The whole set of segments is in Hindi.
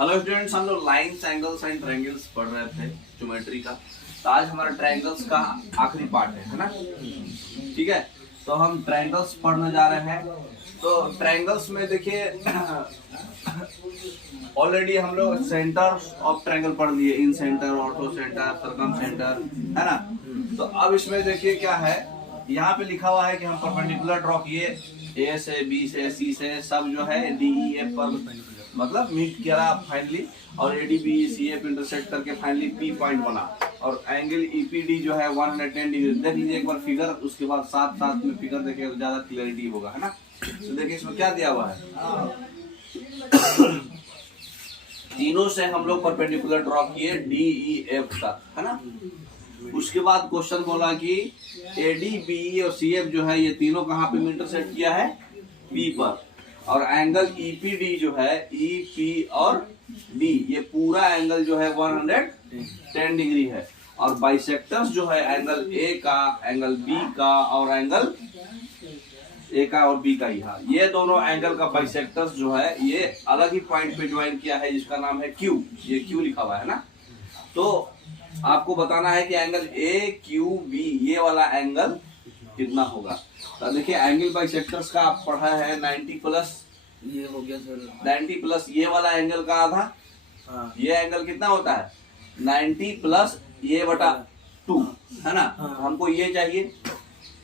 हेलो स्टूडेंट्स, हम लोग लाइन्स एंगल्स एंड ट्रायंगल्स पढ़ रहे थे ज्योमेट्री का। तो आज हमारा ट्रायंगल्स का आखिरी पार्ट है ना। ठीक है, तो हम ट्रायंगल्स पढ़ने जा रहे हैं। तो ट्रायंगल्स में देखिए ऑलरेडी हम लोग सेंटर ऑफ ट्रायंगल पढ़ लिए, incentre, orthocentre, circumcentre, है ना। तो अब इसमें देखिए क्या है, यहाँ पे लिखा हुआ है कि हम परपेंडिकुलर ड्रॉ किए, ए से, बी से, सी से, सब जो है डी ई एफ पर मतलब मीट किया फाइनली, और A D B C F intersect करके फाइनली पी पॉइंट बना, और एंगल ई पी डी जो है 110 डिग्री। देख लीजिए एक बार फिगर, उसके बाद साथ साथ में फिगर देखिए तो ज्यादा क्लियरिटी होगा, है ना। तो देखिए इसमें क्या दिया हुआ है, तीनों से हम लोग परपेंडिकुलर ड्रॉ किए डी ई एफ तक, है ना। उसके बाद क्वेश्चन बोला कि ए डी बी और सी एफ जो है ये तीनों कहाँ पे इंटरसेक्ट किया है, पी पर, और एंगल ई पी डी जो है ई पी और डी ये पूरा एंगल जो है 110 डिग्री है, और बाइसेक्टर्स जो है एंगल ए का, एंगल बी का, और एंगल ए का और बी का ही, हाँ ये दोनों एंगल का बाइसेक्टर्स जो है ये अलग ही पॉइंट पे ज्वाइन किया है, जिसका नाम है क्यू। ये क्यू लिखा हुआ है ना। तो आपको बताना है कि एंगल ए क्यू बी ये वाला एंगल कितना होगा। तो देखिए एंगल बाइसेक्टर्स का आप पढ़ा है 90 प्लस, ये हो गया सर 90 प्लस ये वाला एंगल का आधा। हाँ। ये एंगल कितना होता है 90 प्लस ये बटा 2, है ना। हाँ। हमको ये चाहिए,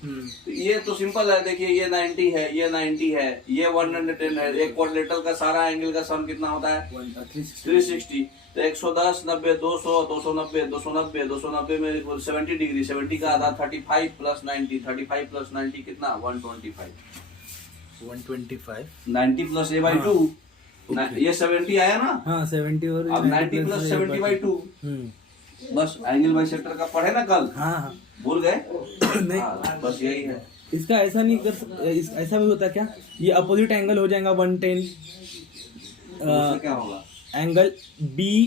तो ये तो सिंपल है। देखिए ये 90 है, ये 90 है, ये 110 है। एक क्वाड्रिलेटरल का सारा एंगल का सम कितना होता है 360। तो 110, 90, 200, 290, 290, 290 में 70 डिग्री, 70 का आधा 35 प्लस 90, 35 प्लस 90 कितना 125। 90 प्लस ए बाई 2, ये 70 आया ना। हाँ 70 और अब 90 प्लस 70 बाई 2, बस एंगल बाइसेक्टर का पढ़े ना कल। हाँ भूल गए नहीं हाँ, बस यही है। इसका ऐसा नहीं कर, ऐसा भी होता क्या, ये अपोजिट एंगल हो जाएगा 110, उससे क्या होगा एंगल बी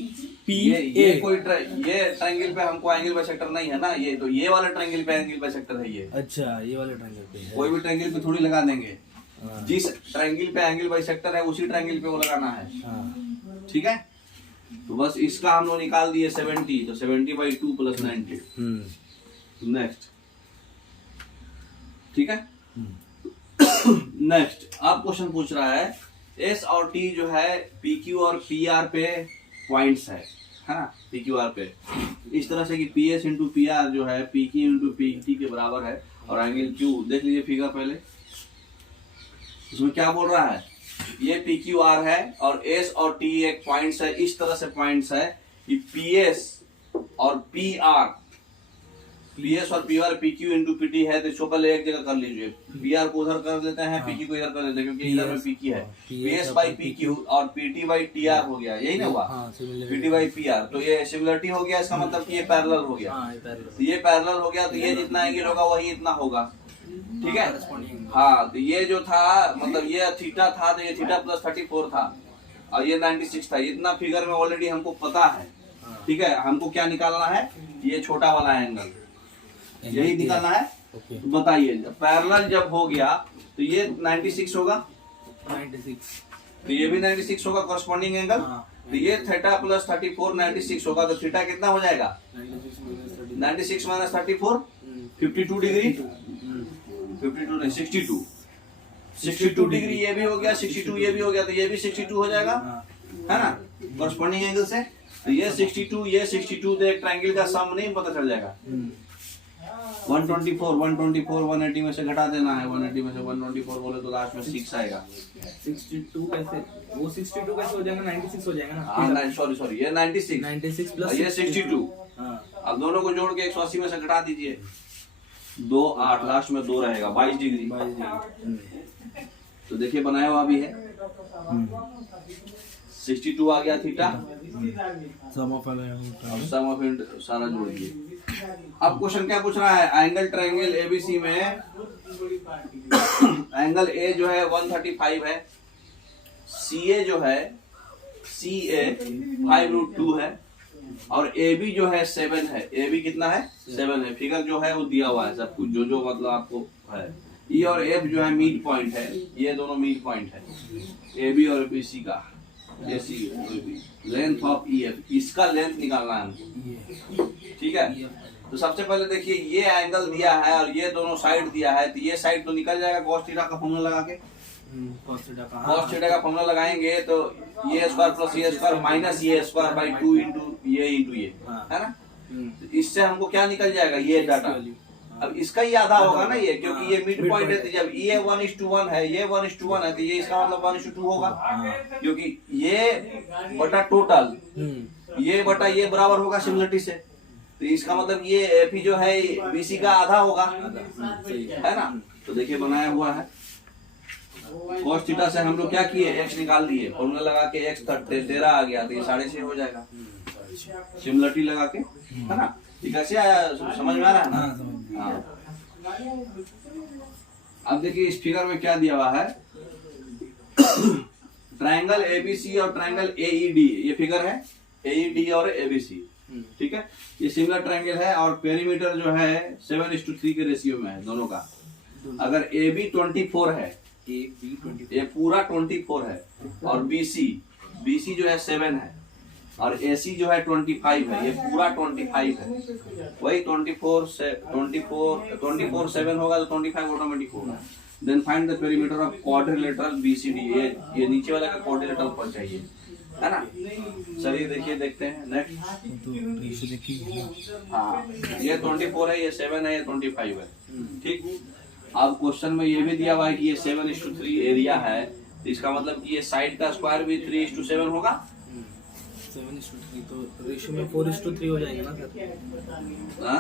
पी ये कोई ये ट्रायंगल पे हमको एंगल बाइसेक्टर नहीं है ना। ये तो ये वाला ट्रायंगल पे एंगल बाइसेक्टर है ये। अच्छा ये वाले ट्रायंगल पे है। कोई भी ट्रायंगल पे थोड़ी लगा देंगे, हाँ। जिस ट्रायंगल पे एंगल बाइसेक्टर है उसी ट्रायंगल पे वो लगाना है। हाँ। ठीक है, तो बस इसका हम लोग निकाल दिए 70, तो 70 बाई 2 प्लस 90। नेक्स्ट, ठीक है। नेक्स्ट अब क्वेश्चन पूछ रहा है एस और टी जो है पी क्यू और पी आर पे पॉइंट्स है ना। पी क्यू आर पे इस तरह से कि P S into P R जो है P Q into P T के बराबर है, और एंगल क्यू देख लीजिए फिगर पहले। इसमें क्या बोल रहा है, ये पी क्यू आर है और एस और टी एक पॉइंट्स है। इस तरह से पॉइंट्स है कि पी एस और पी आर, पी एस और P R P Q into P T है। तो इसको पहले एक जगह कर लीजिए, पी आर को उधर कर देते हैं, पी क्यू को इधर कर देते हैं, क्योंकि इधर में पी क्यू है। P S by P Q और P T by T R हो गया, यही ना हुआ, P T by P R. तो ये सिमिलरिटी हो गया, इसका मतलब कि ये पैरेलल हो गया। तो ये पैरेलल हो गया, तो ये जितना एंगल होगा वही इतना होगा। ठीक है, हाँ। तो ये जो था मतलब ये थीटा था, तो ये थीटा प्लस 34 था, और ये 96 था। इतना फिगर में ऑलरेडी हमको पता है। ठीक है, हमको क्या निकालना है, ये छोटा वाला एंगल यही निकालना है। तो बताइए पैरेलल जब हो गया तो ये 96 होगा, 96, तो ये भी 96 होगा कॉरस्पॉन्डिंग एंगल। तो ये थीटा प्लस 34 96 होगा, तो थीटा कितना हो जाएगा 96 माइनस 34 52 डिग्री, 52 नहीं 62 डिग्री। ये भी हो गया 62, ये भी हो गया, तो ये भी 62 हो जाएगा, है ना, कॉरस्पॉन्डिंग एंगल से। तो ये 62 ये 62, तो एक ट्रायंगल का सम नहीं पता चल जाएगा। 124 180 में से घटा देना है, 180 में से 124 बोले तो लास्ट में 6 आएगा। 62 कैसे, वो 62 कैसे हो जाएगा, 96 हो जाएगा ना। हाँ सॉरी ये 96 प्लस ये 62। अब दोनों को जोड़ के 180 में से घटा दीजिए, 2 8, लास्ट में 2 रहेगा, 22 डिग्री। तो देखिए बनाया हुआ भी है, 62 आ गया थीटा, सम ऑफ सारा जोड़ दिए। अब क्वेश्चन क्या पूछ रहा है, एंगल ट्रायंगल एबीसी में एंगल ए जो है 135 है, सी ए जो है सी ए 5√2 है, और ए बी जो है 7 है। ए बी कितना है 7 है। फिगर जो है वो दिया हुआ है सब कुछ, जो मतलब आपको है। ई और एफ जो है मिड पॉइंट है, ये दोनों मिड पॉइंट है ए बी और बी सी का। ए C length of E F, इसका लेंथ निकालना है हमको, ठीक है। तो सबसे पहले देखिए ये एंगल दिया है और ये दोनों साइड दिया है, तो ये साइड तो निकल जाएगा cos थीटा का फॉर्मूला लगा के। cos थीटा का cos थीटा का फॉर्मूला लगाएंगे तो ये स्क्वायर प्लस ये स्क्वायर माइनस ये स्क्वायर बाई 2 इंटू ये, है ना। तो इससे हमको क्या निकल जाएगा, ये डाटा। अब इसका ही आधा होगा ना ये, क्योंकि ये मिड पॉइंट है, तो जब ये 1:1 है, ये 1:1 है, तो ये इसका मतलब 1:2 होगा, क्योंकि ये बटा टोटल ये बटा ये बराबर होगा सिमिलरिटी से, तो इसका मतलब ये एफी जो है बीसी का आधा होगा, है ना। तो देखिए बनाया हुआ है, cos थीटा से हम लोग क्या किए, x निकाल दिए, फॉर्मूला लगा के x 13 आ गया, तो ये 6.5 हो जाएगा सिमिलरिटी लगा के, है ना। ये कैसे आया, समझ में आ रहा है ना। हाँ। अब देखिए इस फिगर में क्या दिया हुआ है, ट्रायंगल एबीसी और ट्रायंगल एईडी, ये फिगर है एईडी और एबीसी, ठीक है। ये सिमिलर ट्रायंगल है और पेरीमीटर जो है 7:3 के रेशियो में है दोनों का। अगर ए बी 24 है, ये पूरा 24 है, और बीसी जो है 7 है, और एसी जो है 25 है, ये पूरा 25 है, वही 24 7 होगा तो 25 ऑटोमेटिक होगा। Then find the perimeter of quadrilateral BCD, ये नीचे वाला का क्वाड्रिलेटरल पर चाहिए, है ना। चलिए देखिए देखते हैं नेक्स्ट। हाँ ये 24 है, ये 7 है, ये 25 है, ठीक। अब क्वेश्चन में ये भी दिया हुआ है कि ये 7:3 एरिया है, तो इसका मतलब कि ये साइड का स्क्वायर भी 3:7 होगा। 7:3 तो रेशियो में 4:3 हो जाएगा ना सर। हाँ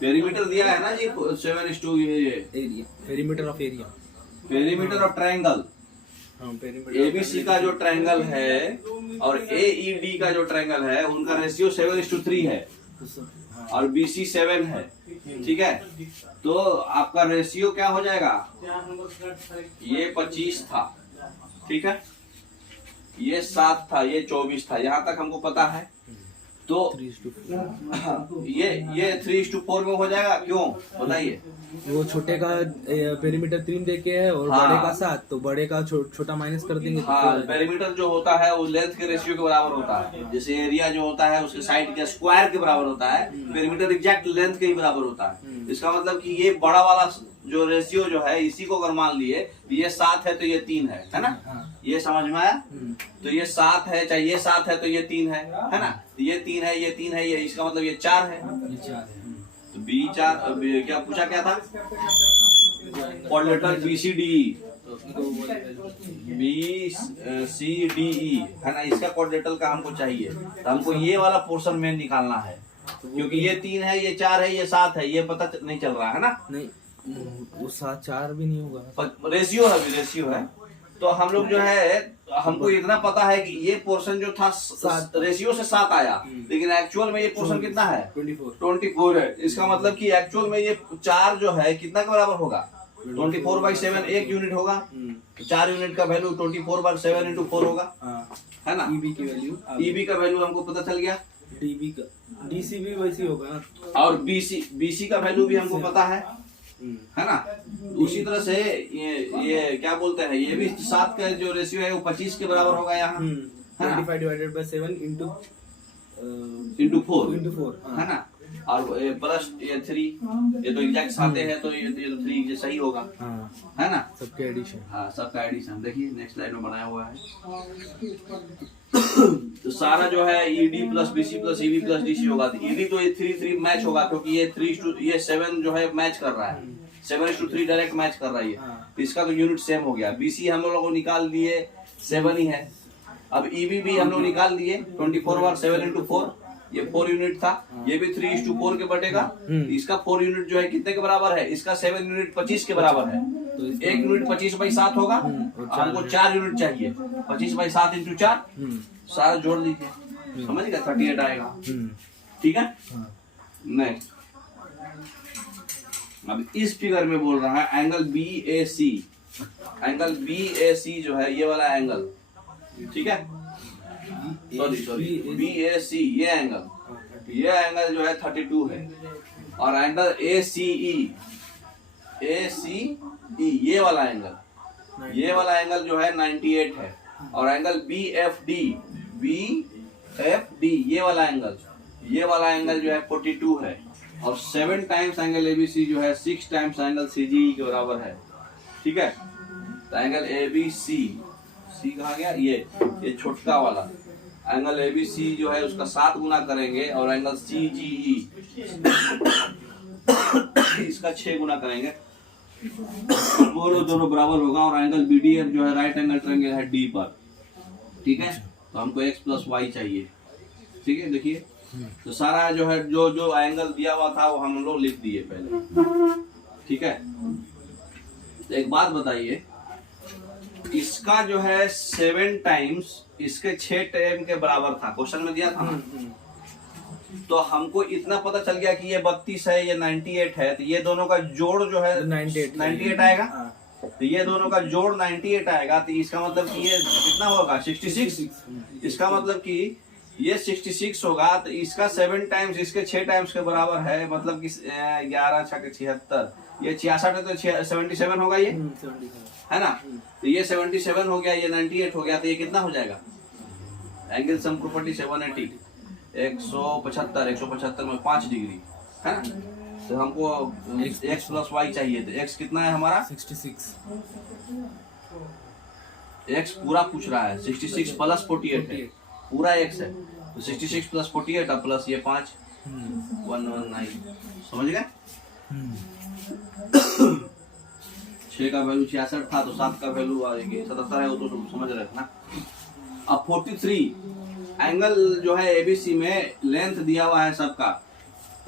पेरीमीटर दिया है ना जी 7:2, ये area, perimeter of area, perimeter of triangle, ABC का जो ट्रायंगल है और एईडी का जो ट्रायंगल है, उनका रेशियो 7:3 है और बीसी 7 है, ठीक है। तो आपका रेशियो क्या हो जाएगा, ये 25 था, ठीक है, ये 7 था, ये 24 था, यहाँ तक हमको पता है। तो ये 3:4 में हो जाएगा, क्यों बताइए। वो छोटे का पेरीमीटर 3 देके है और हाँ। बड़े का 7, तो बड़े का छोटा माइनस कर देंगे। हाँ पेरीमीटर जो होता है वो लेंथ के रेशियो के बराबर होता है, जैसे एरिया जो होता है उसके साइड के स्क्वायर के बराबर होता है, पेरीमीटर एग्जैक्ट लेंथ के ही बराबर होता है। इसका मतलब कि ये बड़ा वाला जो रेशियो जो है, इसी को अगर मान लिए ये 7 है तो ये 3 है ना। ये समझ में आया, तो ये 7 है, चाहे ये 7 है तो ये 3 है ना। ये 3 है, ये 3 है, ये इसका मतलब ये 4 है, तो B4 क्या पूछा क्या था, क्वाड्रिलेटरल बीसीडी, BCDE है ना, इसका क्वाड्रिलेटरल का हमको चाहिए, तो हमको ये वाला पोर्शन में निकालना है, क्योंकि ये 3 है, ये 4 है, ये 7 है, ये पता नहीं चल रहा है ना। नहीं वो 7-4 भी नहीं होगा, रेशियो है। तो हम लोग जो है, हमको इतना पता है कि ये पोर्शन जो था रेशियो से 7 आया, लेकिन एक्चुअल में ये पोर्शन कितना है, 24 है। इसका मतलब कि एक्चुअल में ये 4 जो है कितना के बराबर होगा, 24/7 1 यूनिट होगा, तो 4 यूनिट का वैल्यू 24/7 × 4 होगा, है ना। ईबी का वैल्यू हमको पता चल गया, डीबी का डीसी भी वैसे होगा ना, और बीसी का वैल्यू भी हमको पता है ना। उसी तरह से ये क्या बोलते हैं, ये भी 7 का जो रेशियो है वो 25 के बराबर होगा यहाँ, 25/7 इंटू 4 हाँ। है ना। और प्लस ये 3, ये तो एग्जैक्ट आते हैं, तो ये तो 3 ये सही होगा, है ना, सबके एडिशन। हाँ सबका एडिशन देखिए नेक्स्ट स्लाइड में बनाया हुआ है। तो सारा जो है ED plus BC plus EB plus DC होगा, तो ईडी तो ये 3 मैच होगा, क्योंकि ये 7 जो है मैच कर रहा है, 7:3 डायरेक्ट मैच कर रहा है, तो इसका तो यूनिट सेम हो गया। बीसी हम लोगों को निकाल दिए 7 ही है। अब ईबी भी हम लोग निकाल दिए 24/7 × 4, ये 4 यूनिट था, ये भी 3:4 के बटेगा, इसका 4 यूनिट जो है कितने के बराबर है, इसका 7 यूनिट 25 के बराबर है, तो 1 यूनिट 25/7 होगा, हमको 4 यूनिट चाहिए, 25/7 × 4, सारा जोड़ लीजिए, समझ गया, 38 आएगा, ठीक है। नेक्स्ट अब इस फिगर में बोल रहा है एंगल BAC जो है ये वाला एंगल, ठीक है, सॉरी BAC ये एंगल जो है 32 है, और एंगल ACE ये वाला एंगल जो है 98 है, और एंगल BFD ये वाला एंगल जो है 42 है, और 7 टाइम्स एंगल ABC जो है 6 टाइम्स एंगल CGE के बराबर है। ठीक है, तो एंगल ABC, सी कहा गया, ये छोटका वाला एंगल ABC जो है उसका 7 गुना करेंगे, और एंगल CGE इसका 6 गुना करेंगे, वो दोनों बराबर होगा। और एंगल BDF जो है राइट एंगल ट्रायंगल है D पर। ठीक है, तो हमको x प्लस वाई चाहिए। ठीक है, देखिए तो सारा जो है जो एंगल दिया हुआ था वो हम लोग लिख दिए पहले। ठीक है, तो एक बात बताइए, इसका जो है 7 टाइम्स इसके 6 टाइम के बराबर था, क्वेश्चन में दिया था ना। तो हमको इतना पता चल गया कि ये 32 है, ये 98 है, तो ये दोनों का जोड़ जो है 98 आएगा। तो ये दोनों का जोड़ 98 आएगा, तो इसका मतलब कि ये कितना होगा 66। इसका मतलब कि ये 66 होगा, तो इसका 7 टाइम्स इसके 6 टाइम्स के बराबर है, मतलब कि 11 6 76, ये 66 है, तो 77 होगा ये, है ना। तो ये 77 हो गया, ये 98 हो गया, तो ये कितना हो जाएगा, एंगल सम प्रॉपर्टी 780, 175 में 5 डिग्री, है ना। तो हमको x प्लस वाई चाहिए, तो x कितना है हमारा 66, x पूरा पूछ रहा है, 66 प्लस 48 है, पूरा x है, तो 66 प्लस 48 और प्लस ये 5, 119, समझ गए। 6 का वैल्यू 66 था, तो 7 का वैल्यू 77 है, वो तो समझ रहे थे ना। अब 43 एंगल जो है ABC में लेंथ दिया हुआ है सबका,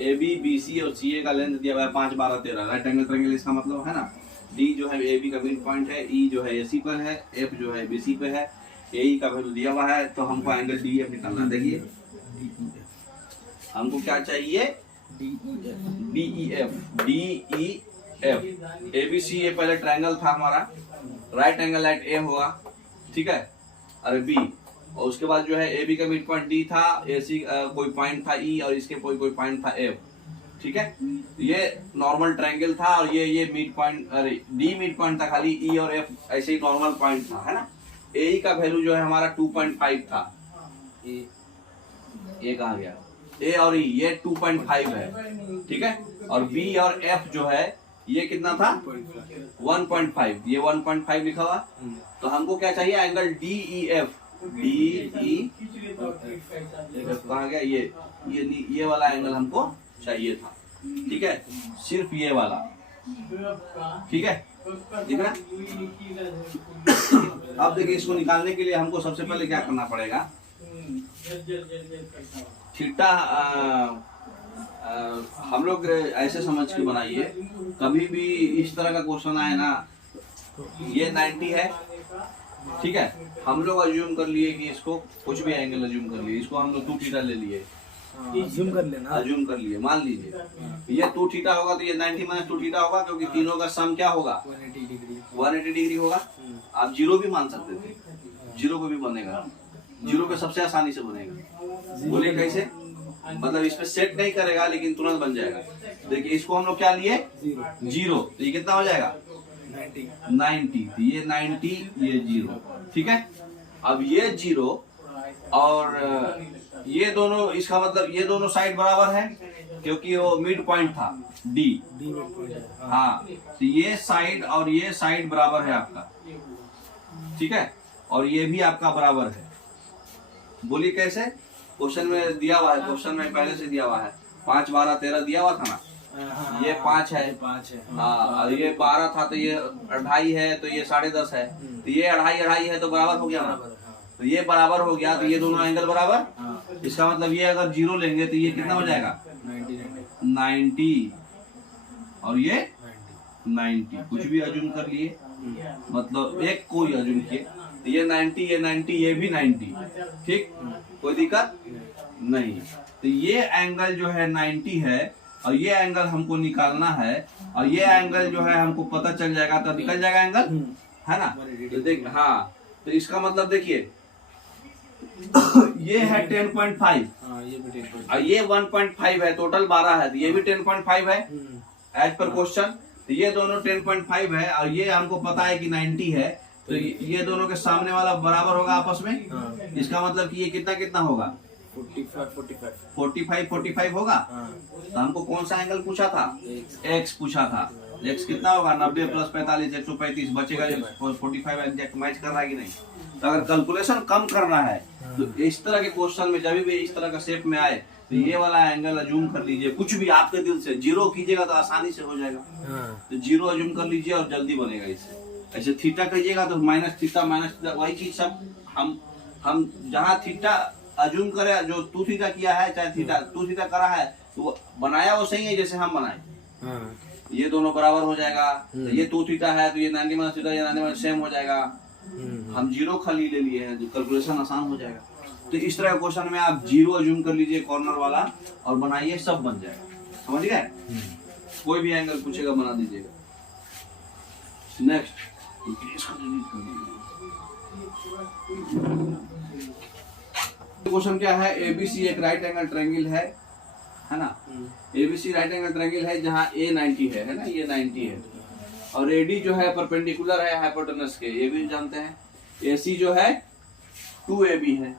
AB BC और CA का लेंथ दिया हुआ है 5 12 13, राइट एंगल ट्रायंगल इसका मतलब है ना। D जो है AB का मिड पॉइंट है, E जो है AC पर है, F जो है BC पे है, AE का वैल्यू दिया हुआ है, तो हमको एंगल DEF निकालना है। देखिए हमको क्या चाहिए, DEF ABC ये पहले ट्रायंगल था हमारा, राइट एंगल एट A होगा, ठीक है, अरे B, और उसके बाद जो है AB का मिड पॉइंट D था, AC कोई पॉइंट था E, और इसके कोई पॉइंट था F। ठीक है, ये नॉर्मल ट्रायंगल था, और ये मिड पॉइंट, अरे D मिड पॉइंट था खाली, E और F ऐसे ही नॉर्मल पॉइंट था, है ना। AE का वैल्यू जो है हमारा 2.5 था, ये कहा गया, A और E ये 2.5 है, ठीक है, और B और F जो है ये कितना था 1.5, ये 1.5 लिखा हुआ। तो हमको क्या चाहिए, एंगल DEF, कहा गया, ये वाला एंगल हमको चाहिए था। ठीक है, सिर्फ ये वाला, ठीक है, दिख रहा। अब देखिए, इसको निकालने के लिए हमको सबसे पहले क्या करना पड़ेगा, थीटा हम लोग ऐसे समझ के बनाइए, कभी भी इस तरह का क्वेश्चन आए ना, ये 90 है, ठीक है, हम लोग अज्यूम कर लिए कि इसको कुछ भी एंगल अज्यूम कर लिए, इसको हम लोग 2 थीटा ले लिए, अज्यूम कर लेना, अज्यूम कर लिए, मान लीजिए ये 2 थीटा होगा, तो ये 90 माइनस 2 थीटा होगा, क्योंकि तीनों का सम क्या होगा 180 डिग्री होगा। आप जीरो भी मान सकते थे, जीरो को भी बनेगा, जीरो पे सबसे आसानी से बनेगा। बोलिए कैसे, मतलब इस पे सेट नहीं करेगा लेकिन तुरंत बन जाएगा। देखिए इसको हम लोग क्या लिए, जीरो, तो ये कितना हो जाएगा 90, तो ये 90, ये 0, ठीक है। अब ये 0 और ये दोनों, इसका मतलब ये दोनों साइड बराबर है, क्योंकि वो मिड पॉइंट था D, हाँ, तो ये साइड और ये साइड बराबर है आपका, ठीक है, और ये भी आपका बराबर है। बोलिए कैसे, क्वेश्चन में दिया हुआ है, क्वेश्चन में पहले से दिया हुआ है 5 12 13 दिया हुआ था ना, ये 5 है, हाँ, और ये 12 था, तो ये 2.5 है, तो ये 10.5 है, तो ये 2.5 है, तो बराबर हो गया ना, तो ये बराबर हो गया, तो ये दोनों एंगल बराबर। इसका मतलब ये अगर 0 लेंगे तो ये कितना हो जाएगा 90, और ये 90, कुछ भी अज्यूम कर लिए, मतलब एक कोई अज्यूम किए, तो ये 90, ये 90, ये भी 90, ठीक, कोई दिक्कत नहीं। तो ये एंगल जो है 90 है, और ये एंगल हमको निकालना है, और ये एंगल जो है हमको पता चल जाएगा, तो निकल जाएगा एंगल, है ना। तो देख, हाँ, तो इसका मतलब देखिए ये है 10.5, और ये 1.5 है, टोटल 12 है, तो ये भी 10.5 है एज पर क्वेश्चन। तो ये दोनों 10.5 है, और ये हमको पता है कि 90 है, तो ये दोनों के सामने वाला बराबर होगा आपस में। हाँ। इसका मतलब कि ये कितना कितना होगा, 45 होगा। हाँ। तो हमको कौन सा एंगल पूछा था, एक्स पूछा था। एक्स कितना होगा, 90 + 45 135 बचेगा। 45 एग्जैक्ट मैच कर रहा है कि नहीं। तो अगर कैलकुलेशन कम करना है तो इस तरह के क्वेश्चन में जब भी इस तरह का शेप में आए तो ये वाला एंगल अज्यूम कर लीजिए, कुछ भी आपके दिल से। जीरो कीजिएगा तो आसानी से हो जाएगा। तो जीरो अज्यूम कर लीजिए और जल्दी बनेगा इससे। ऐसे थीटा करिएगा तो माइनस थीटा वही चीज सब हम जहाँ थीटा अज्यूम करे, जो 2 थीटा किया है चाहे थीटा 2 थीटा करा है तो बनाया वो सही है जैसे हम बनाए। ये दोनों बराबर हो जाएगा। तो ये 2 थीटा है तो ये 90 - थीटा, ये 90 सेम हो जाएगा। हम जीरो खाली ले लिए हैं तो कैलकुलेशन आसान हो जाएगा। तो इस तरह क्वेश्चन में आप जीरो अज्यूम कर लीजिए कॉर्नर वाला और बनाइए, सब बन जाएगा। समझ गए। कोई भी एंगल पूछेगा बना दीजिएगा। नेक्स्ट क्वेश्चन क्या है, एबीसी एक राइट एंगल ट्रायंगल है ना। एबीसी राइट एंगल ट्रायंगल है जहाँ ए 90 है ना, ये 90 है और एडी जो है परपेंडिकुलर है हाइपोटेनस के, ये भी जानते हैं। एसी जो है 2AB है,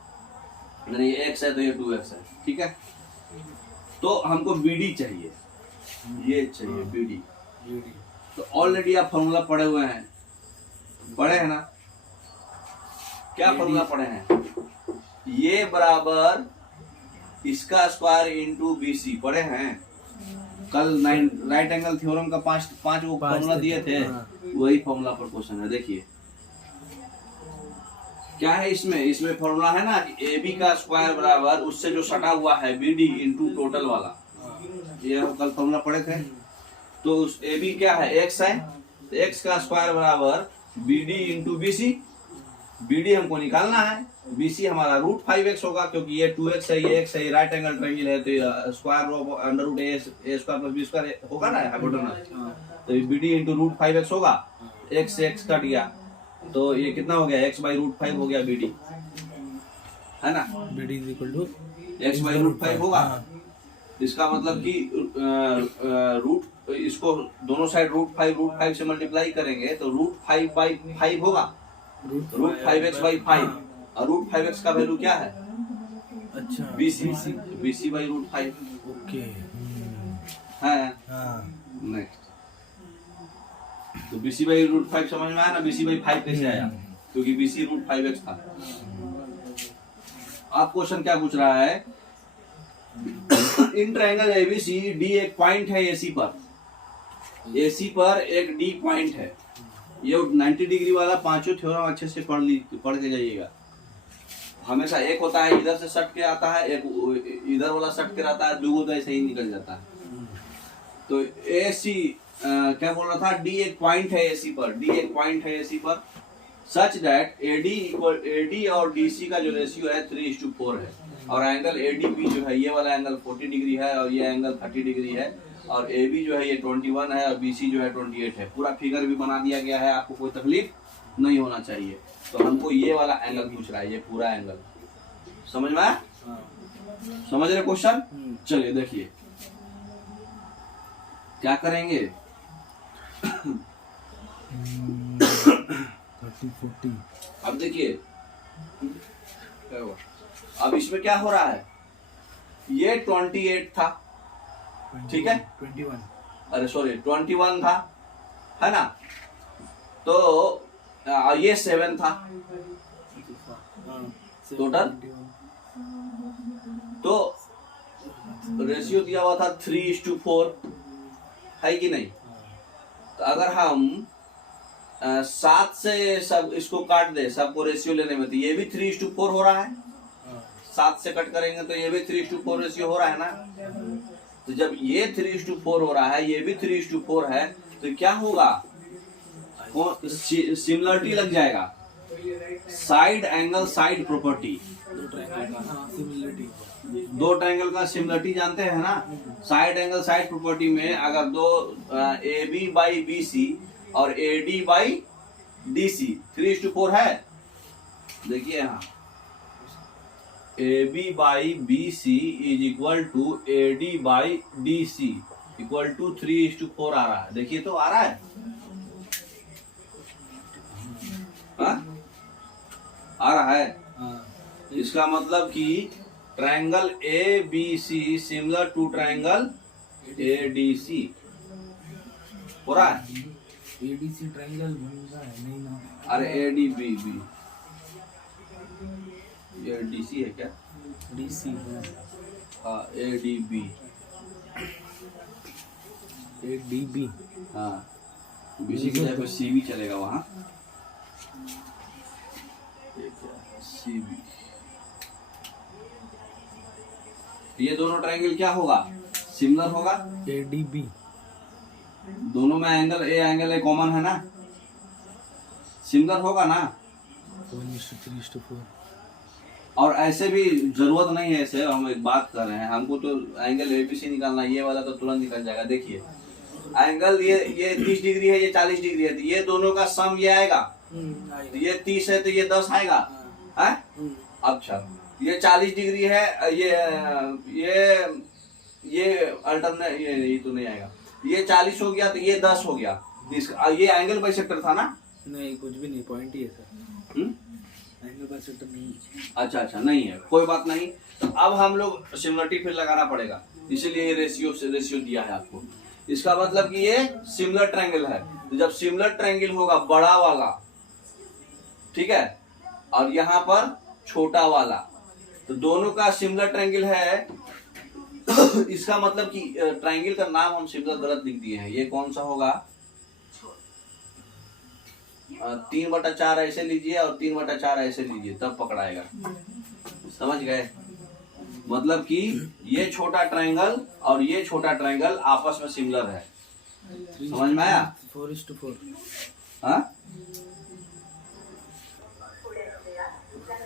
अगर ये एक्स है तो ये 2x है। ठीक है, तो हमको बीडी चाहिए, ये चाहिए बीडी। तो ऑलरेडी आप फॉर्मूला पढ़े हुए हैं, पढ़े हैं ना। क्या फॉर्मूला पढ़े हैं, ये बराबर इसका स्क्वायर इंटू BC पढ़े हैं। कल राइट एंगल थ्योरम का पांच वो फॉर्मूला दिए थे, वही फॉर्मूला पर क्वेश्चन है। देखिए क्या है इसमें फॉर्मूला है ना, AB का स्क्वायर बराबर उससे जो सटा हुआ है BD इंटू टोटल वाला। ये हम कल फॉर्मूला पढ़े थे। तो उस AB क्या है, x है, तो x का स्क्वायर बराबर BD इंटू BC। BD हमको निकालना है, BC हमारा √5x होगा क्योंकि ये 2x है, ये x है, ये राइट एंगल ट्रायंगल है तो स्क्वायर √a² + b² होगा ना हाइपोटेनस। तो BD इंटू √5x होगा, x से x कट गया तो ये कितना हो गया, x/√5 हो गया BD, है ना। BD = x/√5 होगा। इसका मतलब कि रूट इसको दोनों साइड √5 से मल्टीप्लाई करेंगे तो √5/5 होगा, √5x/5। और √5x का वैल्यू क्या है, अच्छा BC/√5। ओके है हाँ। नेक्स्ट तो BC/√5 समझ में आया ना। BC/5 कैसे आया, क्योंकि BC √5x था। आप क्वेश्चन क्या पूछ रहा है, इन ट्रायंगल ABC D एक पॉइंट है AC पर एक D पॉइंट है। ये 90 डिग्री वाला पांचों थ्योरम अच्छे से पढ़ के जाइएगा। हमेशा एक होता है इधर से सट के आता है, एक इधर वाला सट के रहता है, दो तो ऐसे ही निकल जाता है। तो AC क्या बोल रहा था, D एक पॉइंट है AC पर, सच दैट AD और DC का जो रेशियो है 3:4 है। और एंगल ADB जो है ये वाला एंगल 40 डिग्री है और ये एंगल 30 डिग्री है। और AB जो है ये 21 है और BC जो है 28 है। पूरा फिगर भी बना दिया गया है, आपको कोई तकलीफ नहीं होना चाहिए। तो हमको ये वाला एंगल पूछ रहा है, ये पूरा एंगल। समझ में आया, समझ रहे क्वेश्चन। चलिए देखिए क्या करेंगे, 30-40। अब देखिए अब इसमें क्या हो रहा है, ये 28 था, ठीक है, 21 अरे सॉरी 21 था, है ना। तो ये 7 था टोटल। तो रेशियो दिया हुआ था 3:4, है कि नहीं। तो अगर हम 7 से सब इसको काट दे, सबको रेशियो लेने में, तो ये भी 3:4 हो रहा है। 7 से कट करेंगे तो ये भी 3:4 रेशियो हो रहा है ना। तो जब ये 3:4 हो रहा है, ये भी 3:4 है, तो क्या होगा, सिमिलरिटी लग जाएगा। साइड एंगल साइड प्रॉपर्टी, दो ट्रायंगल का सिमिलरिटी जानते हैं ना। साइड एंगल साइड प्रॉपर्टी में अगर दो AB/BC और AD/DC 3:4 है, देखिए यहाँ AB/BC = AD/DC = 3:4 आ रहा है। देखिए तो आ रहा है, आ रहा है। हाँ इसका मतलब कि triangle A B C similar to triangle A D C हो रहा है। एडीसी ट्रायंगल बन रहा है नहीं ना। अरे ए डी बी बी ये डी सी है क्या? डीसी हाँ ए डी बी एडीबी। हाँ बी सी की जगह पे सी भी चलेगा वहाँ। सी बी ये दोनों ट्रायंगल क्या होगा? सिमिलर होगा। एडीबी दोनों में एंगल ए कॉमन है ना, सिमिलर होगा ना। 1:3:4 और ऐसे भी जरूरत नहीं है, ऐसे हम एक बात कर रहे हैं, हमको तो एंगल एबीसी निकालना है, ये वाला तो तुरंत निकल जाएगा। देखिए एंगल ये 30 डिग्री है, ये 40 डिग्री है, तो ये दोनों का सम ये आएगा। तो ये 30 है तो ये 10 आएगा है। अच्छा ये 40 डिग्री है, ये अल्टरनेट ये तो नहीं आएगा। ये 40 हो गया तो ये 10 हो गया। ये एंगल बाइसेक्टर था ना? नहीं कुछ भी नहीं, पॉइंट ही है सर। एंगल बाइसेक्टर नहीं। अच्छा नहीं है, कोई बात नहीं। तो अब हम लोग सिमिलरिटी फिर लगाना पड़ेगा, इसीलिए ये रेशियो दिया है आपको। इसका मतलब कि ये सिमिलर ट्रायंगल है। तो जब सिमिलर ट्रायंगल होगा बड़ा वाला, ठीक है, और यहाँ पर छोटा वाला, तो दोनों का सिमिलर ट्रायंगल है। इसका मतलब कि ट्रायंगल का नाम हम सिमिलर गलत लिख दिए हैं। ये कौन सा होगा? 3/4 ऐसे लीजिए और 3/4 ऐसे लीजिए, तब पकड़ाएगा। समझ गए? मतलब कि ये छोटा ट्रायंगल और ये छोटा ट्रायंगल आपस में सिमिलर है। समझ में आया? 4:4। हाँ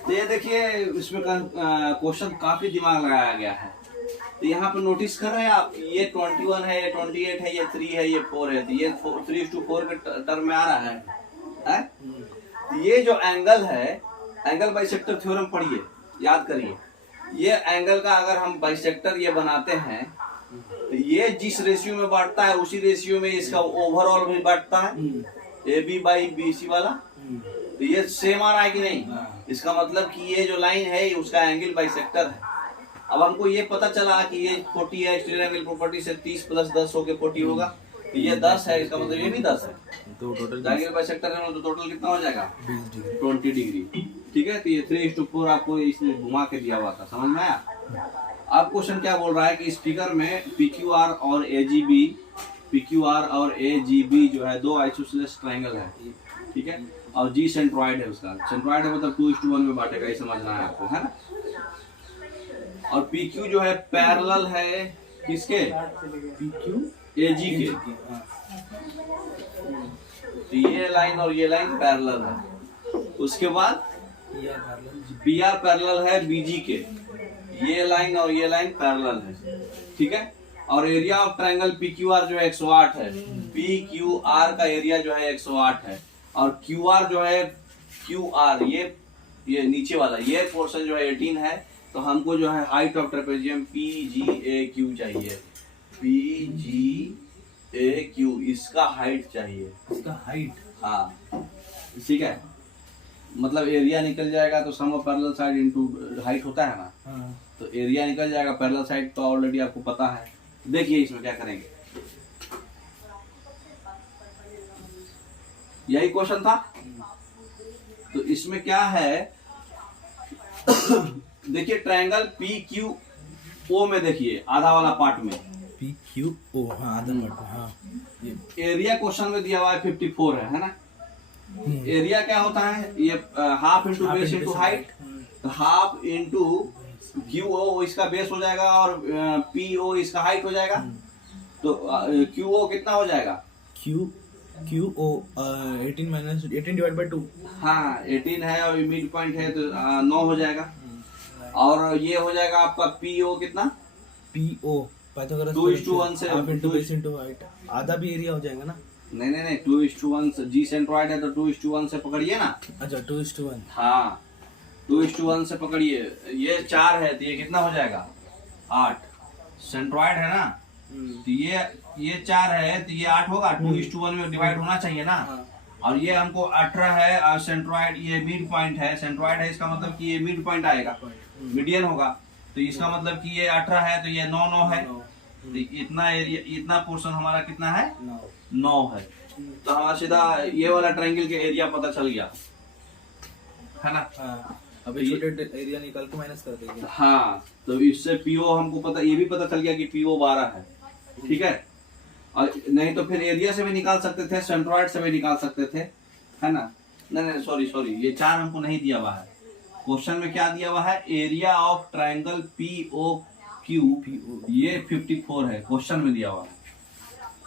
तो ये देखिए इसमें क्वेश्चन काफी दिमाग लगाया गया है। तो यहाँ पे नोटिस कर रहे हैं आप, ये 21 है, ये 28 है, ये 3 है, ये 4 है, तो ये 3:4 के टर्म में आ रहा है। तो ये जो एंगल है, एंगल बाइसेक्टर थ्योरम पढ़िए, याद करिए। ये एंगल का अगर हम बाइसेक्टर ये बनाते हैं तो ये जिस रेशियो में बढ़ता है उसी रेशियो में इसका ओवरऑल भी बढ़ता है, A B by B C वाला। तो ये सेम आ रहा है कि नहीं? इसका मतलब कि ये जो लाइन है उसका एंगल बाइसेक्टर है। अब हमको ये पता चला कि ये 40 है, स्टीरियो एंगल प्रॉपर्टी से 30 + 10 होके 40 होगा। तो ये 10 है, इसका मतलब ये भी 10 है। तो टोटल एंगल बाइसेक्टर है तो टोटल कितना हो जाएगा? 20 डिग्री। ठीक है, तो ये 3:4 आपको इसमें घुमा के दिया हुआ था। समझ में आया? अब क्वेश्चन क्या बोल रहा है कि इस फिगर में PQR और AGB जो है दो आइसोसेलेस ट्रायंगल है। ठीक है, और G सेंट्रॉइड है उसका। सेंट्रॉइड है मतलब 2:1 में बांटेगा, ये समझना है आपको, है ना। और PQ जो है पैरेलल है किसके? PQ AG के। तो ये लाइन और ये लाइन पैरेलल है। उसके बाद PR पैरेलल है BG के। ये लाइन और ये लाइन पैरेलल है। ठीक है, और एरिया ऑफ ट्रायंगल PQR जो है 108 है। PQR का एरिया जो है 108 है। और QR जो है QR ये नीचे वाला ये पोर्शन जो है 18 है। तो हमको जो है हाइट ऑफ ट्रेपेजियम PGAQ चाहिए। PGAQ इसका हाइट चाहिए। इसका हाइट, हाँ ठीक है, मतलब एरिया निकल जाएगा तो sum of parallel side into height होता है ना। हाँ। तो एरिया निकल जाएगा, पैरेलल साइड तो ऑलरेडी आपको पता है। देखिए इसमें क्या करेंगे, यही क्वेश्चन था। तो इसमें क्या है देखिए ट्रायंगल PQO में, देखिए आधा वाला पार्ट में PQO, हाँ आधा पार्ट। हाँ एरिया क्वेश्चन में दिया हुआ है 54 है ना। एरिया क्या होता है? ये half into base into height. तो हाफ इंटू QO इसका बेस हो जाएगा और PO इसका हाइट हो जाएगा। तो QO कितना हो जाएगा? QO 18/2। हाँ 18 है और मिड पॉइंट है तो 9 हो जाएगा। और ये हो जाएगा आपका PO कितना? PO पाइथागोरस 2:1 से half into base into height, आधा भी एरिया हो जाएगा ना। नहीं 2:1 से G सेंट्रॉइड है तो 2:1 से पकड़िए ना। अच्छा 2:1। हाँ 2:1 से पकड़िए। ये 4 है तो ये कितना हो जाएगा? 8। सेंट्रॉइड है ना, तो ये 4 है तो ये 8 होगा। 2:1 में डिवाइड होना चाहिए ना। और ये हमको 18 है और सेंट्रॉइड ये मिड पॉइंट है, सेंट्रॉइड है इसका मतलब कि ये मिड पॉइंट आएगा, मीडियन होगा। तो इसका मतलब कि ये 18 है तो ये 9 है। तो इतना एरिया, इतना पोर्शन हमारा कितना है, 9 है। तो हमारा सीधा ये वाला ट्रायंगल के एरिया पता चल गया है ना। हाँ, अभी छोटे एरिया निकाल के माइनस कर देंगे। हाँ, तो इससे पीओ हमको पता, ये भी पता चल गया कि पीओ 12 है, ठीक है। और नहीं तो फिर एरिया से भी निकाल सकते थे, सेंट्रॉइड से भी निकाल सकते थे, है ना। नहीं सॉरी, ये 4 हमको नहीं दिया हुआ है क्वेश्चन में। क्या दिया हुआ है, area of triangle PO Q, ये 54 है क्वेश्चन में दिया हुआ है,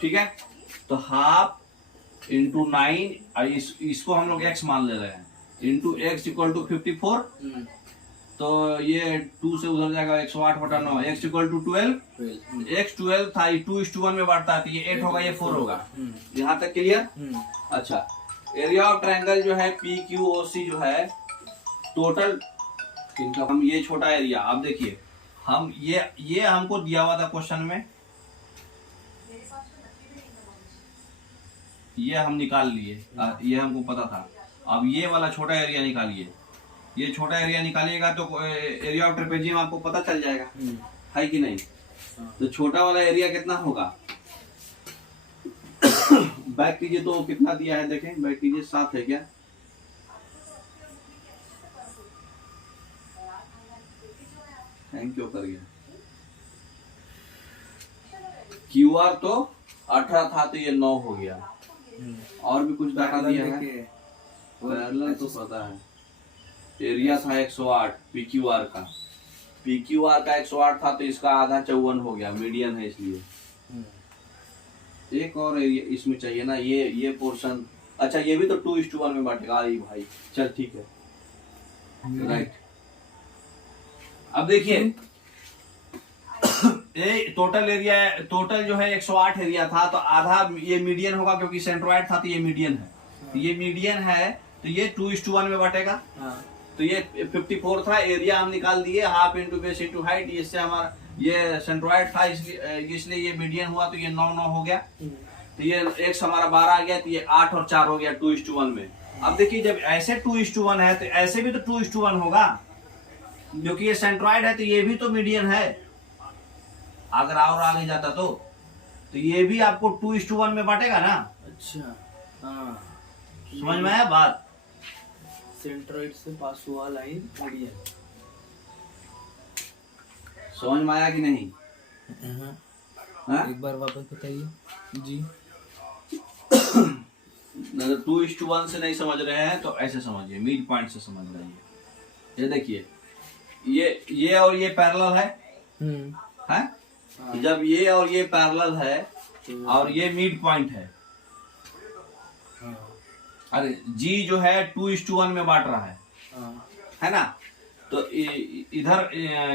ठीक है। तो हाफ इंटू 9, इसको हम लोग x मान ले रहे हैं, इंटू x इक्वल टू 54। तो ये 2 से उधर जाएगा, 108/9, x इक्वल टू 12, x 12 था, 2:1 में बढ़ता है तो ये 8 होगा, ये 4 होगा। यहाँ तक क्लियर। अच्छा, एरिया ऑफ ट्रायंगल जो है PQOC जो है टोटल इनका, हम ये छोटा एरिया, अब देखिए हम ये हमको दिया हुआ था क्वेश्चन में, ये हम निकाल लिए, ये हमको पता था। अब ये वाला छोटा एरिया निकालिए, ये छोटा एरिया निकालिएगा तो एरिया ऑफ ट्रेपेजियम आपको पता चल जाएगा, है कि नहीं। तो छोटा वाला एरिया कितना होगा, बैक कीजिए तो कितना दिया है देखें, बैक कीजिए 7 है क्या, थैंक यू कर गया। QR तो 18 था तो ये 9 हो गया। और भी कुछ डाटा दिया है, पैरेलल तो पता है। एरिया था 108 PQR का, PQR का 108 था तो इसका आधा 54 हो गया, मीडियन है इसलिए। एक और एरिया इसमें चाहिए ना, ये पोर्शन। अच्छा, ये भी तो 2:1 में बांटेगा। अरे भाई चल ठीक है, राइट। अब देखिए टोटल एरिया, टोटल जो है 108 एरिया था तो आधा ये मीडियन होगा, क्योंकि सेंट्रॉइड था तो ये मीडियन है। तो ये मीडियन है तो ये 2:1 में बांटेगा। तो ये 54 था, एरिया हम निकाल दिए, half into base into height. इससे हमारा ये सेंट्रॉइड था इसलिए ये मीडियन हुआ तो ये 9 हो गया। तो ये x हमारा 12 आ गया, तो ये 8 और 4 हो गया 2:1 में। अब देखिए जब ऐसे 2:1 है तो ऐसे भी तो 2:1 होगा, क्योंकि ये सेंट्रॉइड है तो ये भी तो मीडियन है। अगर और आगे जाता तो ये भी आपको 2:1 में बांटेगा ना। अच्छा, हाँ, समझ में आया बात। सेंट्रॉइड से पास हुआ लाइन मीडियन, समझ में आया कि नहीं। एक बार वापस बताइए जी। अगर 2:1 से नहीं समझ रहे हैं तो ऐसे समझिए, मिड पॉइंट से समझ रहे हैं। ये देखिए ये और ये पैरेलल है, हैं? जब ये और ये पैरेलल है और ये मिड पॉइंट है, अरे जी जो है 2:1 में बांट रहा है ना। तो इधर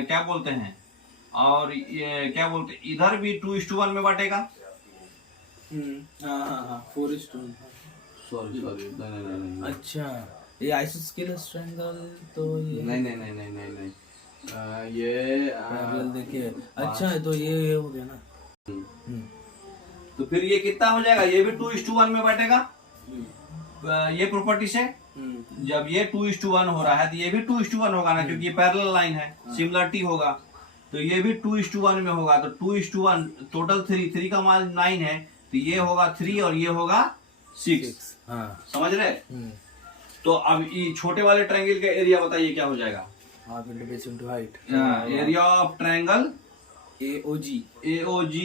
क्या बोलते हैं, और ये क्या बोलते हैं, इधर भी 2:1 में बांटेगा। 4:1। सॉरी नहीं। अच्छा, ये आइसोस्केलस ट्रायंगल तो ये नहीं ये पैरेलल देखिए। अच्छा है, तो ये हो गया ना। तो फिर ये कितना हो जाएगा, ये भी 2:1 में बांटेगा। ये प्रॉपर्टी से जब ये 2:1 हो रहा है तो ये भी 2:1 होगा ना, क्योंकि ये पैरेलल लाइन है, सिमिलरिटी होगा। तो ये भी 2:1 में होगा। तो 2:1 टोटल 3 का मान 9 है, तो ये होगा 3 और ये होगा 6। समझ रहे। तो अब ये छोटे वाले ट्रायंगल का एरिया बताइए क्या हो जाएगा। Half into base into height, area of triangle AOG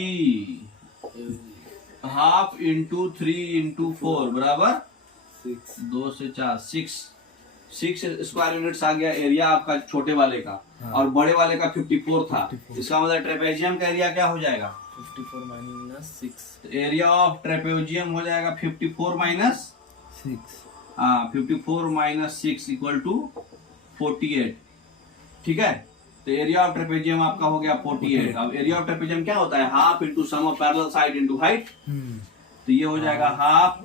half into 3 into 4 बराबर 2 से 4, 6 स्क्वायर यूनिट्स आ गया एरिया आपका छोटे वाले का। और बड़े वाले का 54 था। इसका मतलब ट्रेपेजियम का एरिया क्या हो जाएगा, 54 माइनस 6। एरिया ऑफ ट्रेपेजियम हो जाएगा 54 माइनस 6। 54 minus 6 equal to 48। ठीक है, तो एरिया ऑफ ट्रेपेजियम आपका हो गया 48। अब एरिया ऑफ ट्रेपेजियम क्या होता है, half into sum of parallel side into height. तो ये हो जाएगा हाफ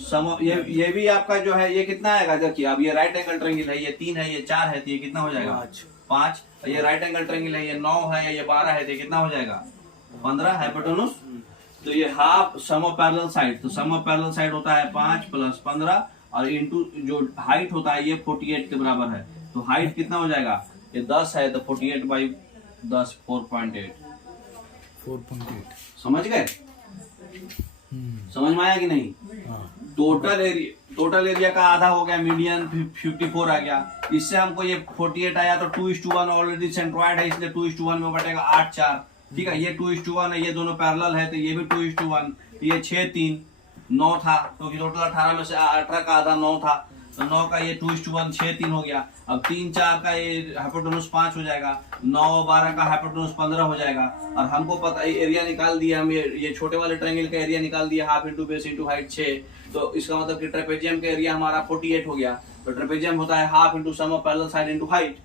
सम ऑफ, ये भी आपका जो है ये कितना आएगा, देखिए अब ये राइट एंगल ट्रायंगल है, ये 3 है, ये 4 है, तो ये कितना हो जाएगा 5। ये राइट एंगल ट्रायंगल है, ये 9 है, ये 12 है, तो ये कितना हो जाएगा 15 हाइपोटेन्यूज। तो ये half sum of parallel side, तो सम ऑफ पैरेलल साइड होता है 5 + 15 और इंटू जो हाइट होता है ये 48 के बराबर है। तो हाइट कितना हो जाएगा, ये 10 है तो 48/10 4.8। 4.8। समझ गए? समझ में आया कि नहीं? हाँ। टोटल एरिया का आधा हो गया, मीडियन 54 आ गया। इससे हमको ये 48 आया तो 2:1 ऑलरेडी सेंट्रॉइड है इसलिए 2:1 में बटेगा 8:4। ठीक है, ये 2:1 है, ये दोनों पैरेलल है तो ये भी 2:1, ये 6:3 9 था क्योंकि टोटल 18 में से 18 का आधा 9 था तो 9 का ये 2:1 6:3 हो गया। अब 3/4 का ये हाइपोटेन्यूज 5 हो जाएगा, 9/12 का हाइपोटेन्यूज 15 हो जाएगा। और हमको पता एरिया निकाल दिया हम, ये छोटे वाले ट्रायंगल का एरिया निकाल दिया, half into base into height 6। तो इसका मतलब कि ट्रेपेजियम का एरिया हमारा 48 हो गया। तो ट्रेपेजियम होता है half into sum of parallel side into height,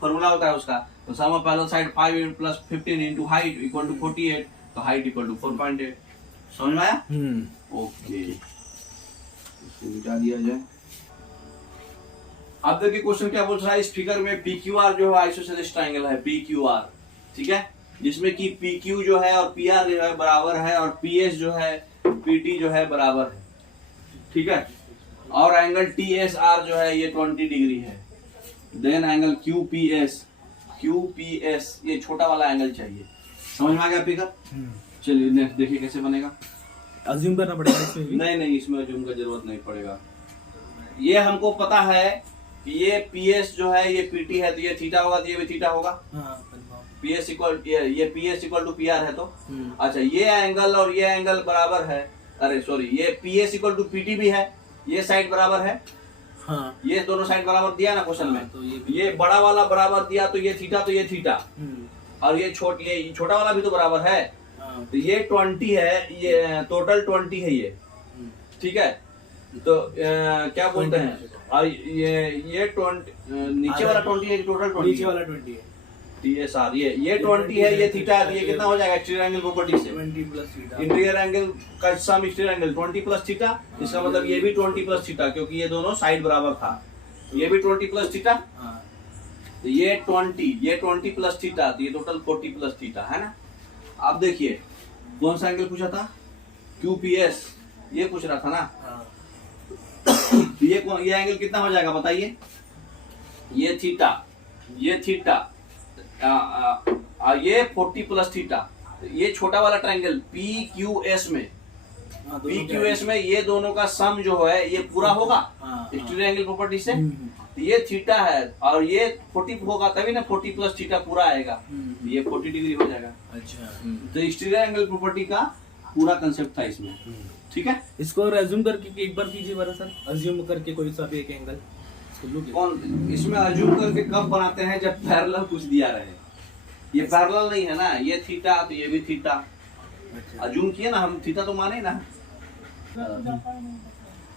formula होता है उसका। तो sum of parallel side 5 + 15 into height equal to 48, तो हाइट इक्वल टू 4.8। समझ में आया? ओके, इसको मिटा दिया जाए। अब देखिए क्वेश्चन क्या बोल रहा है, इस फिगर में PQR जो है आइसोसेलेस ट्रायंगल है PQR, ठीक है, जिसमें कि PQ जो है और PR जो है बराबर है और PS जो है PT जो है बराबर है, ठीक है। और एंगल TSR जो है ये 20 डिग्री है। देन एंगल QPS ये छोटा वाला एंगल चाहिए। समझ में आ गया फिगर? चलिए नेक्स्ट देखिए कैसे बनेगा। अज्यूम करना पड़ेगा इसमें भी? नहीं, इसमें अज्यूम का जरूरत नहीं पड़ेगा। ये हमको पता है कि ये PS जो है ये PT है तो ये थीटा होगा, तो ये भी थीटा होगा। PS इक्वल ये PS इक्वल टू PR है तो अच्छा, ये एंगल और ये एंगल बराबर है, अरे सॉरी, ये PS इक्वल टू PT भी है, ये साइड बराबर है। हाँ। ये दोनों साइड बराबर दिया ना क्वेश्चन में, तो ये बड़ा वाला बराबर दिया तो ये थीटा तो ये थीटा, और ये छोटा वाला भी तो बराबर है। तो ये 20 है, ये टोटल 20 है ये, ठीक है। तो क्या बोलते हैं, और ये 20 नीचे वाला 20 है, टोटल 20 नीचे वाला 20 है TSR, ये 20 है, ये थीटा, ये कितना हो जाएगा एक्सटीरियर एंगल प्रॉपर्टी से 20 + थीटा, इंटीरियर एंगल का सम एक्सटीरियर एंगल 20 + थीटा। इसका मतलब ये भी 20 + थीटा क्योंकि ये दोनों साइड बराबर था, ये भी 20 + थीटा। तो ये 20 + थीटा, तो ये टोटल 40 + थीटा है ना। अब देखिए कौन सा एंगल पूछा था, QPS ये पूछ रहा था ना। ये एंगल कितना हो जाएगा बताइए, ये थीटा, ये थीटा, ये 40 + थीटा। ये छोटा वाला ट्रायंगल PQS में ये दोनों का सम जो है ये पूरा होगा एक्सटीरियर एंगल प्रॉपर्टी से। तो ये थीटा है और ये 40 होगा तभी ना 40 + थीटा पूरा आएगा, ये 40 डिग्री हो जाएगा। अच्छा, तो एक्सटीरियर एंगल प्रॉपर्टी का पूरा कंसेप्ट था इसमें, ठीक है। इसको रेज्यूम करके एक बार कीजिए बारा सर, अज्यूम करके कोई सा भी एक एंगल। कौन इसमें अज्यूम करके कब बनाते हैं, जब पैरेलल कुछ दिया रहे। ये पैरेलल नहीं है ना, ये थीटा तो ये भी थीटा, अज्यूम किए ना हम, थीटा तो माने ना।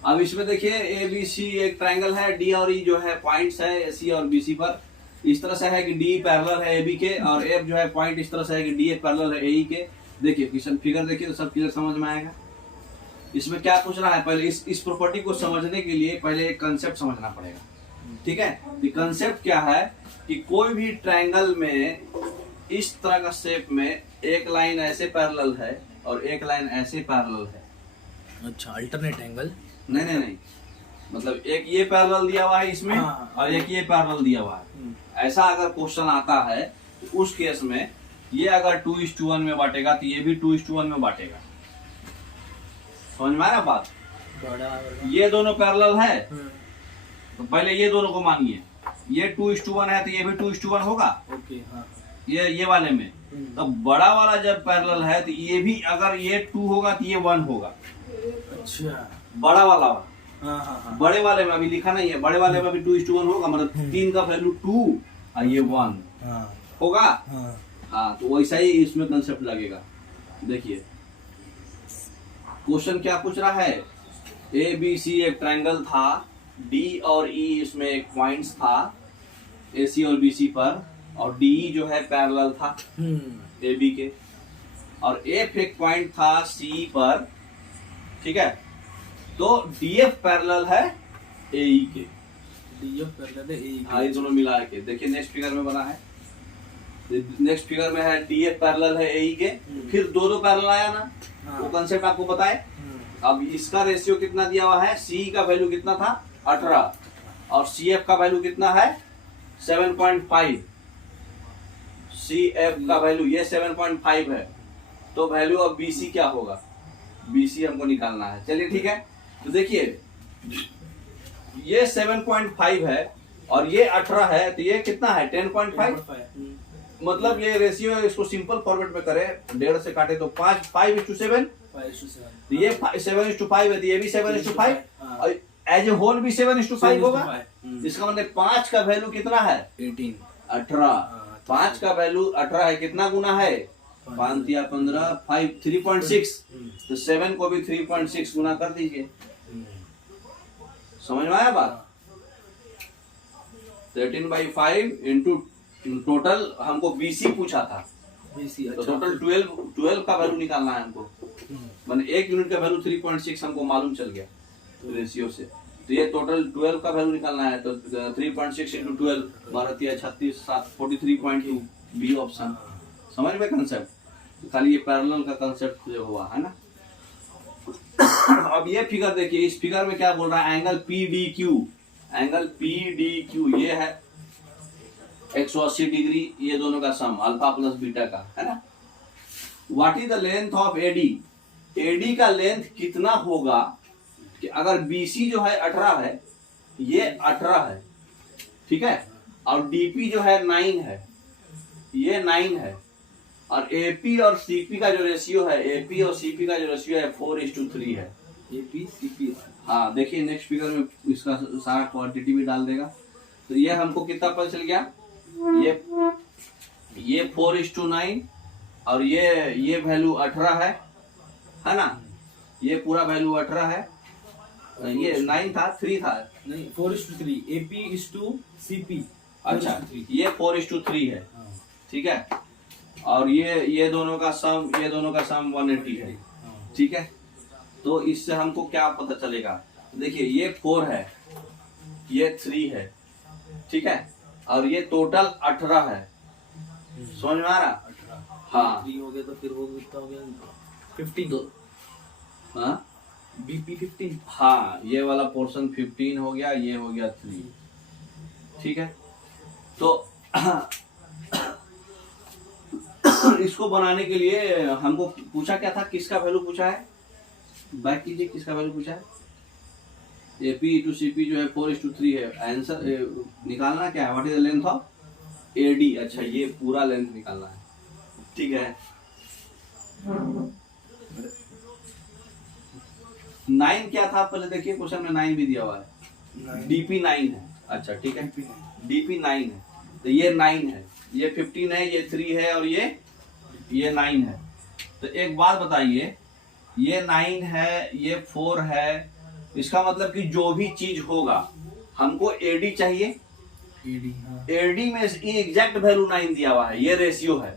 अब इसमें देखिए ABC एक ट्रायंगल है, D और E जो है पॉइंट्स है AC और BC पर। इस तरह से है कि D पैरेलल है AB के और F जो है पॉइंट इस तरह से है कि D पैरेलल है AE के। देखिए क्वेश्चन फिगर देखिए तो सब क्लियर समझ में आएगा। इसमें क्या पूछ रहा है, पहले इस प्रॉपर्टी को समझने के लिए पहले एक कंसेप्ट समझना पड़ेगा, ठीक है। तो कंसेप्ट क्या है कि कोई भी ट्रायंगल में इस तरह का शेप में एक लाइन ऐसे पैरेलल है और एक लाइन ऐसे पैरेलल है। अच्छा, अल्टरनेट एंगल? नहीं, मतलब एक ये पैरेलल दिया हुआ है इसमें और एक ये पैरेलल दिया हुआ है। ऐसा अगर क्वेश्चन आता है तो उस केस में ये अगर 2:1 में बांटेगा तो ये भी 2:1 में बांटेगा। समझ में आया बात? ये दोनों पैरेलल है तो पहले ये दोनों को मानिए, ये 2:1 है तो ये भी 2:1 होगा। ओके, हाँ। ये वाले में तो बड़ा वाला जब पैरेलल है तो ये भी अगर ये 2 होगा तो ये 1 होगा। अच्छा, बड़ा वाला हाँ। बड़े वाले में अभी लिखा नहीं है, बड़े वाले में भी 2:1 होगा, मतलब 3 का वैल्यू 2 और ये 1 होगा। हाँ, तो वैसा ही इसमें कंसेप्ट लगेगा। देखिए क्वेश्चन क्या पूछ रहा है, ABC एक ट्रायंगल था, D और E इसमें एक पॉइंट्स था AC और BC पर, और DE जो है पैरेलल था AB के, और F एक पॉइंट था C पर, ठीक है। तो DF पैरेलल है AE के, DF पैरेलल है AE के। हाँ, ये दोनों मिला के देखिए नेक्स्ट फिगर में बना है। नेक्स्ट फिगर में है DF पैरेलल है AE के, फिर दो पैरेलल आया ना, वो कंसेप्ट आपको बताए। अब इसका रेशियो कितना दिया हुआ है, CE का वैल्यू कितना था 18 और CF का वैल्यू कितना है 7.5। CF का वैल्यू ये 7.5 है, तो वैल्यू ऑफ BC क्या होगा, BC हमको निकालना है। चलिए ठीक है, तो देखिए ये 7.5 है और ये 18 है, तो ये कितना है 10.5। मतलब ये रेशियो है, इसको सिंपल फॉर्मेट में करें, 1.5 से काटे तो 5:7, तो ये 7:5 है, तो ये भी 7:5 और एज ए होल भी 7:5 होगा। इसका मतलब 5 का वैल्यू कितना है 18। 5 का वैल्यू 18 है, कितना गुना है 5 या 15, 5 3.6, तो 7 को भी 3.6 गुना कर दीजिए। समझ में आया बात। 13/5 इंटू टोटल हमको BC पूछा था, तो टोटल 12 का वैल्यू निकालना है हमको। मैंने 1 यूनिट का वैल्यू 3.6 हमको मालूम चल गया रेशियो से, तो ये टोटल 12 का वैल्यू निकालना है। तो 3.6 इंटू 12 12 36 7 43.2 बी ऑप्शन। समझ में कंसेप्ट, खाली ये पैरेलल का कंसेप्ट जो हुआ है ना। अब ये फिगर देखिए, इस फिगर में क्या बोल रहा है, एंगल PDQ, एंगल PDQ ये है 180 डिग्री, ये दोनों का सम अल्फा प्लस बीटा का है ना। What is the length of AD, AD का लेंथ कितना होगा कि अगर BC जो है 18 है, ये 18 है, ठीक है, और DP जो है 9 है, ये 9 है, और AP और CP का जो रेशियो है, AP और CP का जो रेशियो है 4:3 है। AP CP, हाँ देखिए नेक्स्ट फिगर में इसका सारा क्वांटिटी भी डाल देगा। तो ये हमको कितना पता चल गया, ये 4:9 और ये वैल्यू 18 है ना, ये पूरा वैल्यू 18 है, ये 9 था 3 था नहीं 4:3, AP:CP। अच्छा ये 4:3 है, ठीक है, और ये दोनों का सम 180 है, ठीक है। तो इससे हमको क्या पता चलेगा, देखिए ये 4 है, ये 3 है, ठीक है, और ये टोटल 18 है। समझ में आ रहा, हाँ 3 हो गया तो फिर वो कितना हो गया 15, हाँ BP 15, हाँ ये वाला पोर्शन 15 हो गया, ये हो गया 3, ठीक है। तो इसको बनाने के लिए हमको पूछा क्या था, किसका वैल्यू पूछा है, बैक कीजिए, किसका वैल्यू पूछा है, AP:CP जो है 4:3 है। आंसर निकालना क्या है, what is the length of AD। अच्छा ये पूरा लेंथ निकालना है, ठीक है। 9 क्या था पहले देखिए, क्वेश्चन में 9 भी दिया हुआ है, DP 9 है। अच्छा ठीक है, DP 9 है, तो ये 9 है, ये 15 है, ये 3 है और ये 9 है। तो एक बात बताइए, ये 9 है, ये 4 है, इसका मतलब कि जो भी चीज होगा हमको AD चाहिए। AD में एग्जैक्ट वैल्यू 9 दिया हुआ है, ये रेशियो है,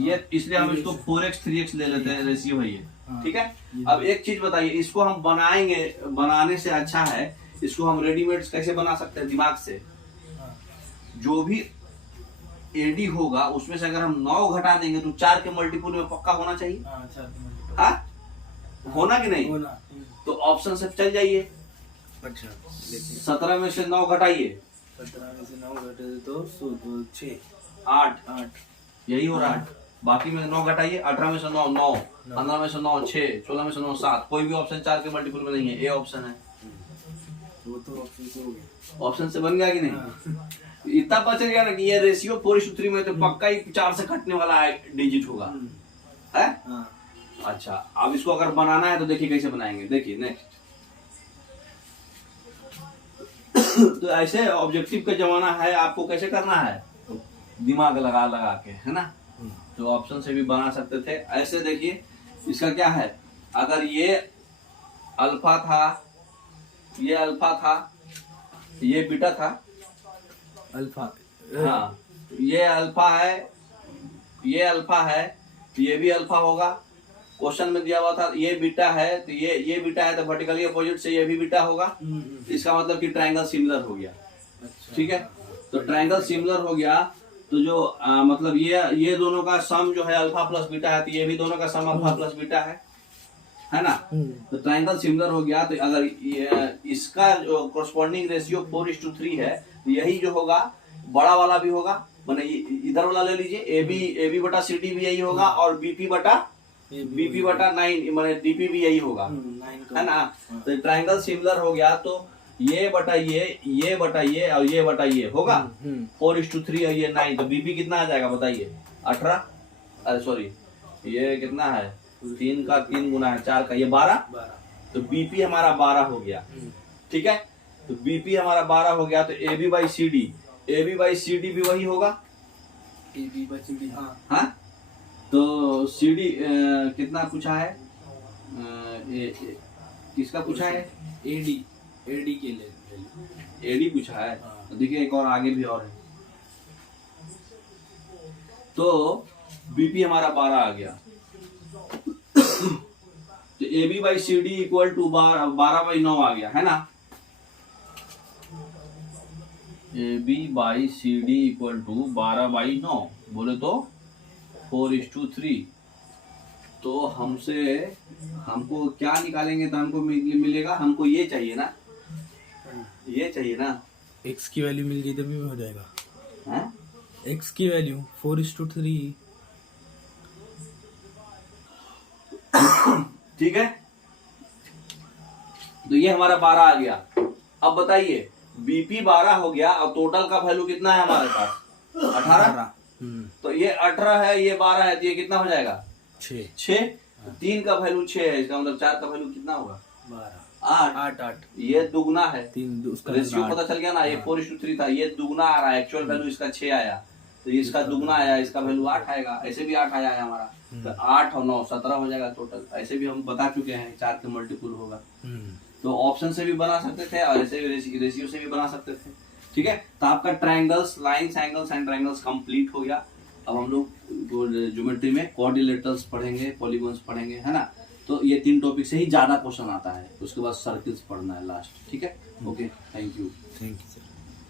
ये इसलिए हम इसको 4x 3x ले लेते हैं, रेशियो है ये, ठीक है। अब एक चीज बताइए, इसको हम बनाएंगे, बनाने से अच्छा है इसको हम रेडीमेड कैसे बना सकते हैं, दिमाग से। जो भी AD होगा उसमें से अगर हम 9 घटा देंगे तो 4 के मल्टीपल में पक्का होना चाहिए, हाँ होना कि नहीं, तो ऑप्शन से चल जाइए। अच्छा 17 में से 9 घटाइए, 17 में से 9 घटे तो 6 8 यही हो रहा है। बाकी में 9 घटाइए, 18 में से 9 9, 15 में से 9 6, 16 में से 9 7, कोई भी ऑप्शन 4 के मल्टीपल में नहीं है, ए ऑप्शन है। वो तो ऑप्शन से हो गया, ऑप्शन से बन गया कि नहीं। इतना पता चल गया ना कि ये रेशियो 4:3 में तो पक्का ही 4 से कटने वाला डिजिट होगा, है। अच्छा अब इसको अगर बनाना है तो देखिए कैसे बनाएंगे, देखिए नेक्स्ट। तो ऐसे ऑब्जेक्टिव का जमाना है, आपको कैसे करना है, दिमाग लगा के, है ना। तो ऑप्शन से भी बना सकते थे। ऐसे देखिए इसका क्या है, अगर ये अल्फा था, ये अल्फा था, ये बीटा था, अल्फा, हाँ ये अल्फा है, ये अल्फा है, ये भी अल्फा होगा। क्वेश्चन में दिया हुआ था ये बीटा है, तो ये बीटा है, तो वर्टिकली अपोजिट से ये भी बीटा होगा। इसका मतलब कि ट्रायंगल सिमिलर हो गया, ठीक है। तो ट्रायंगल सिमिलर हो गया तो जो मतलब ये दोनों का सम जो है अल्फा प्लस बीटा है, तो ये भी दोनों का सम अल्फा प्लस बीटा है ना। तो ट्रायंगल सिमिलर हो गया। तो अगर इसका जो कोरस्पॉन्डिंग रेशियो 4:3 है, तो यही जो होगा बड़ा वाला भी होगा, माने इधर वाला ले लीजिए, AB बटा CD भी यही होगा, और BP बटा 9 माने DP भी यही होगा, है ना। तो ट्रायंगल सिमिलर हो गया, तो ये बटा ये बटा ये और ये बटा ये होगा 4:3 और ये 9। तो BP कितना आ जाएगा बताइए? 18, अरे सॉरी ये कितना है, 3 का 3 गुना है 4 का, ये 12। तो BP हमारा 12 हो गया, ठीक है। तो BP हमारा 12 हो गया। तो AB बाई CD भी वही होगा, AB बाई CD, हाँ। तो CD कितना पूछा है, किसका पूछा है? AD के लिए AD पूछा है। तो देखिए एक और आगे भी और है। तो BP हमारा 12 आ गया। तो AB by CD equal to 12/9 आ गया, है ना। AB by CD equal to 12/9 बोले तो 4:3। तो हमको क्या निकालेंगे तो हमको मिलेगा, हमको ये चाहिए ना, ये चाहिए ना। x की वैल्यू मिल गई तभी हो जाएगा, हैं? x की वैल्यू 4:3। ठीक है। तो ये हमारा 12 आ गया। अब बताइए BP 12 हो गया और टोटल का वैल्यू कितना है हमारे पास? 18। तो ये 18 है, ये 12 है, तो ये कितना हो जाएगा? 6। 3 का वैल्यू 6 है, इसका मतलब 4 का वैल्यू कितना होगा? 8। ये दुगना है, रेशियो पता चल गया ना। ये 4:3 था, ये दुगना आ रहा है, एक्चुअल वैल्यू इसका 6 आया, तो इसका दुगना आया, इसका वैल्यू 8 आएगा। ऐसे भी 8 आया है हमारा, तो 8 और 9 17 हो जाएगा टोटल। ऐसे भी हम बता चुके हैं 4 के मल्टीपुल होगा। तो ऑप्शन से भी बना सकते थे और ऐसे भी रेशियो से भी बना सकते थे, ठीक है। तो आपका triangles, lines, angles and triangles complete हो गया। अब हम लोग ज्योमेट्री में क्वाड्रिलेटरल्स पढ़ेंगे, पॉलीगॉन्स पढ़ेंगे, है ना। तो ये 3 टॉपिक से ही ज्यादा क्वेश्चन आता है, उसके बाद सर्किल्स पढ़ना है लास्ट, ठीक है। Okay, thank you sir.